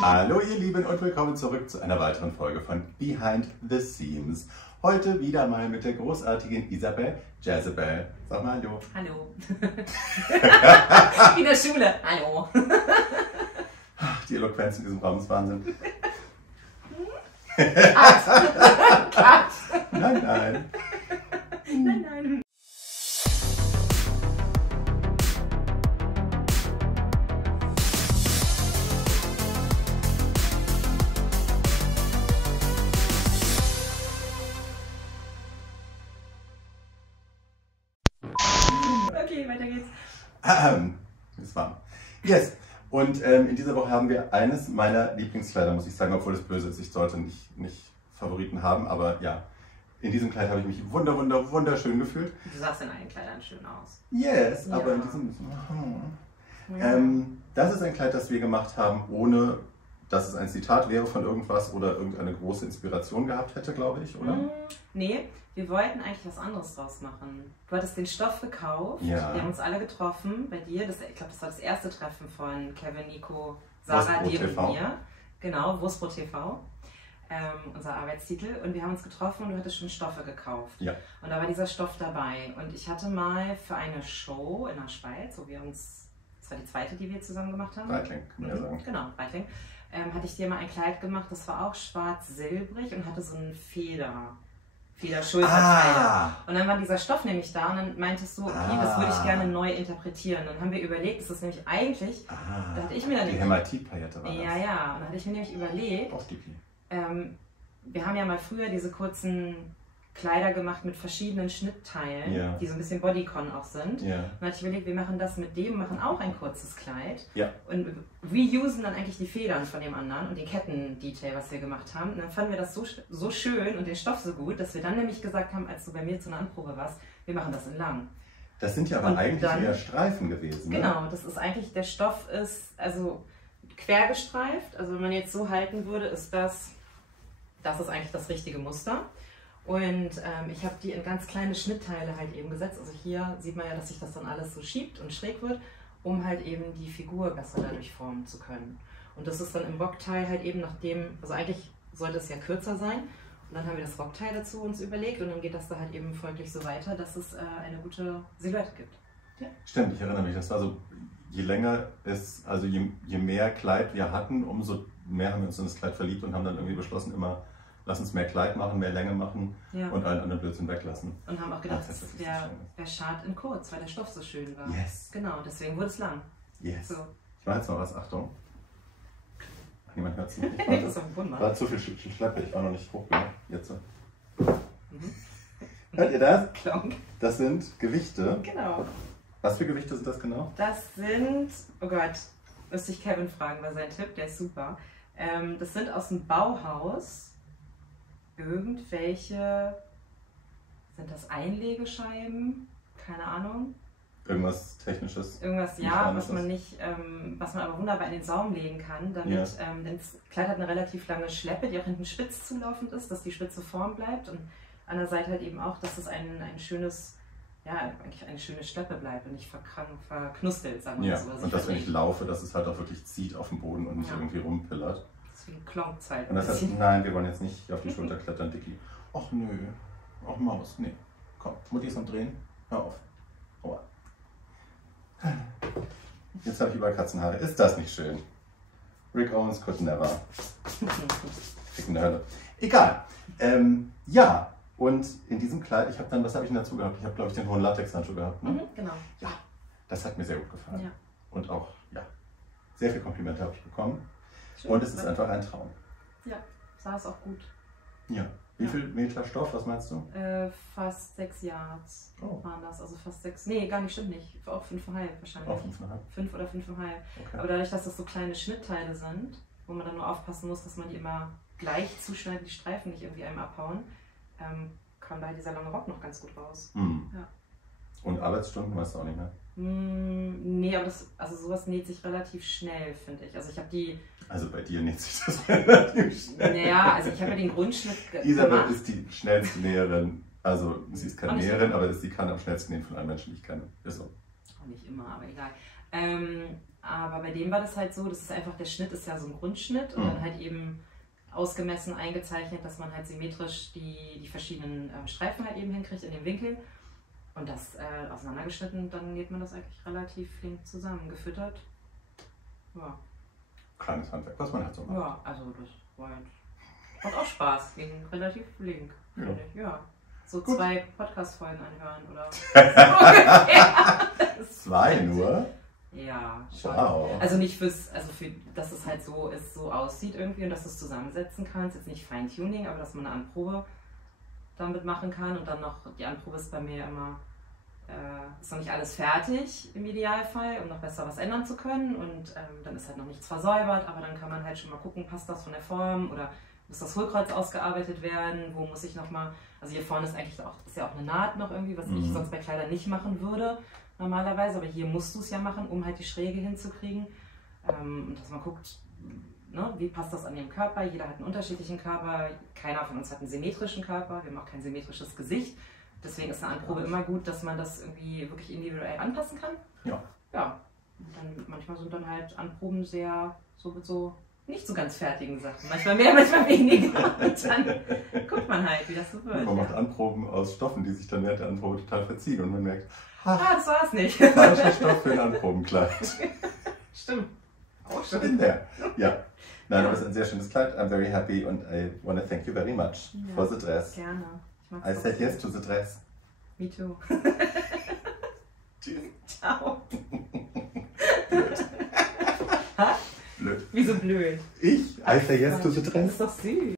Hallo ihr Lieben und willkommen zurück zu einer weiteren Folge von Behind the Seams. Heute wieder mal mit der großartigen Isabel Jezebel. Sag mal hallo. Hallo. In der Schule. Hallo. Die Eloquenz in diesem Raum ist Wahnsinn. Cut. Nein, nein. Nein, nein. Okay, weiter geht's. Ist warm. Yes. Und in dieser Woche haben wir eines meiner Lieblingskleider, muss ich sagen, obwohl es böse ist. Ich sollte nicht Favoriten haben, aber ja. In diesem Kleid habe ich mich wunderschön gefühlt. Du sahst in allen Kleidern schön aus. Yes, Ja. aber in diesem... Ja. Das ist ein Kleid, das wir gemacht haben, ohne dass es ein Zitat wäre von irgendwas oder irgendeine große Inspiration gehabt hätte, glaube ich, oder? Nee, wir wollten eigentlich was anderes draus machen. Du hattest den Stoff gekauft, Ja. wir haben uns alle getroffen bei dir. Ich glaube, das war das erste Treffen von Kevin, Nico, Sarah, Wurstbrot dir und TV. mir. Genau, Wurstbrot TV. Unser Arbeitstitel. Und wir haben uns getroffen und du hattest schon Stoffe gekauft. Ja. Und da war dieser Stoff dabei. Und ich hatte mal für eine Show in der Schweiz, wo wir uns, das war die zweite, die wir zusammen gemacht haben. Breitling, kann man ja sagen. Genau, Breitling. Hatte ich dir mal ein Kleid gemacht, das war auch schwarz-silbrig und hatte so einen Federschulterteil. Und dann war dieser Stoff nämlich da und dann meintest du, okay, das würde ich gerne neu interpretieren. Dann haben wir überlegt, das ist nämlich eigentlich, da hatte ich mir dann die Hämatitpaillette war das. ja, und dann hatte ich mir nämlich überlegt, Auch Sticky. wir haben ja mal früher diese kurzen Kleider gemacht mit verschiedenen Schnittteilen, Ja. die so ein bisschen Bodycon auch sind. Ja. Dann hatte ich überlegt, wir machen das mit dem, machen auch ein kurzes Kleid Ja. und reusen dann eigentlich die Federn von dem anderen und den Kettendetail, was wir gemacht haben. Und dann fanden wir das so schön und den Stoff so gut, dass wir dann nämlich gesagt haben, als du bei mir zu einer Anprobe warst, wir machen das in lang. Das sind ja aber Und eigentlich dann- eher Streifen gewesen, ne? Genau, das ist eigentlich, der Stoff ist also quer gestreift. Also wenn man jetzt so halten würde, ist das ist eigentlich das richtige Muster. Und ich habe die in ganz kleine Schnittteile halt eben gesetzt. Also hier sieht man ja, dass sich das dann alles so schiebt und schräg wird, um halt eben die Figur besser dadurch formen zu können. Und das ist dann im Rockteil halt eben also eigentlich sollte es ja kürzer sein. Und dann haben wir das Rockteil dazu uns überlegt und dann geht das da halt eben folglich so weiter, dass es eine gute Silhouette gibt. Ja. Stimmt, ich erinnere mich, das war so, je länger es, also je mehr Kleid wir hatten, umso mehr haben wir uns in das Kleid verliebt und haben dann irgendwie beschlossen, immer, lass uns mehr Kleid machen, mehr Länge machen Ja. und allen anderen Blödsinn weglassen. Und haben auch gedacht, Ach, das es ist wäre so schön. schad in kurz, weil der Stoff so schön war. Yes. Genau, deswegen wurde es lang. Yes. So. Ich mache jetzt mal was, Achtung. Ach, niemand hört es nicht. Das ist doch ein Wunder. War zu viel Schleppe, ich war noch nicht hoch genug. Jetzt so. Mhm. Hört ihr das? Klonk. Das sind Gewichte. Genau. Was für Gewichte sind das genau? Das sind, oh Gott, müsste ich Kevin fragen, weil sein Tipp, der ist super. Das sind aus dem Bauhaus irgendwelche, sind das Einlegescheiben? Keine Ahnung. Irgendwas Technisches? Irgendwas, ja, Mechanisches? was man nicht, was man aber wunderbar in den Saum legen kann, damit, denn das Kleid hat eine relativ lange Schleppe, die auch hinten spitz zulaufend ist, dass die spitze Form bleibt und an der Seite halt eben auch, dass es ein schönes, ja, eigentlich eine schöne Schleppe bleibt und nicht verknustelt, sagen wir Ja, mal so. Also und dass wenn ich verlegt. laufe, dass es halt auch wirklich zieht auf dem Boden und nicht Ja. irgendwie rumpillert. Deswegen klonkt es halt Und das ein heißt, bisschen. nein, wir wollen jetzt nicht auf die Schulter klettern, Dicky. Och nö, och Maus, nee. Komm, Mutti ist am Drehen, hör auf. Aua. Jetzt habe ich überall Katzenhaare. Ist das nicht schön? Rick Owens could never. Fickende Hölle. Egal. Ja, und in diesem Kleid, was habe ich denn dazu gehabt? Ich habe, glaube ich, den hohen Latexhandschuh gehabt. Ne? Genau. Ja, das hat mir sehr gut gefallen. Ja. Und auch, ja, sehr viele Komplimente habe ich bekommen. Schön. Und es ist einfach ein Traum. Ja, saß auch gut. Ja. Wie Ja. viel Meter Stoff, was meinst du? Fast 6 Yards Oh. waren das, also fast 6. Nee, gar nicht, stimmt nicht. Auch 5,5 wahrscheinlich. Auch 5,5. 5 oder 5,5. Okay. Aber dadurch, dass das so kleine Schnittteile sind, wo man dann nur aufpassen muss, dass man die immer gleich zuschneidet, die Streifen nicht irgendwie einem abhauen, kam da dieser lange Rock noch ganz gut raus. Hm. Ja. Und Arbeitsstunden weißt du auch nicht mehr? Nee, aber sowas näht sich relativ schnell, finde ich. Also ich habe die, Also bei dir näht sich das relativ schnell. naja, also ich habe ja den Grundschnitt Isabel gemacht. ist die schnellste Näherin. Also sie ist keine Auch nicht Näherin, aber sie kann am schnellsten nähen von allen Menschen, die ich kenne. Ist so. Auch nicht immer, aber egal. Aber bei dem war das halt so, das ist einfach, der Schnitt ist ja so ein Grundschnitt und dann halt eben ausgemessen, eingezeichnet, dass man halt symmetrisch die verschiedenen Streifen halt eben hinkriegt in den Winkeln. Und das auseinandergeschnitten, dann näht man das eigentlich relativ flink zusammen, gefüttert. Ja. Kleines Handwerk, was man halt so macht. Ja, also das war jetzt, hat auch Spaß, ging relativ flink, finde ich. Ja. So gut. 2 Podcast-Folgen anhören oder so. 2 nur? Ja, schon. Wow. Also nicht dass es halt so ist, so aussieht irgendwie und dass du es zusammensetzen kannst. Jetzt nicht Feintuning, aber dass man eine Anprobe damit machen kann und dann noch, die Anprobe ist bei mir immer, ist noch nicht alles fertig im Idealfall, um noch besser was ändern zu können und dann ist halt noch nichts versäubert, aber dann kann man halt schon mal gucken, passt das von der Form oder muss das Hohlkreuz ausgearbeitet werden, wo muss ich nochmal, also hier vorne ist eigentlich auch, ist ja auch eine Naht noch irgendwie, was ich sonst bei Kleidern nicht machen würde normalerweise, aber hier musst du es ja machen, um halt die Schräge hinzukriegen und dass man guckt, ne, wie passt das an den Körper, jeder hat einen unterschiedlichen Körper, keiner von uns hat einen symmetrischen Körper, wir haben auch kein symmetrisches Gesicht, deswegen ist eine Anprobe immer gut, dass man das irgendwie wirklich individuell anpassen kann. Ja. Ja, und dann, manchmal sind dann halt Anproben sehr, so mit so nicht so ganz fertigen Sachen. Manchmal mehr, manchmal weniger. Und dann guckt man halt, wie das so wird. Man macht Anproben aus Stoffen, die sich dann während der Anprobe total verziehen und man merkt, das war's nicht. falscher Stoff für ein Anprobenkleid. Stimmt. Auch schon. In der. Ja. Nein, aber es ist ein sehr schönes Kleid. I'm very happy and I want to thank you very much for the dress. Gerne. I said yes to the dress. Me too. Tschüss. Ciao. Blöd. Ha? Blöd. Wieso blöd? I say yes to the Das dress. ist doch süß.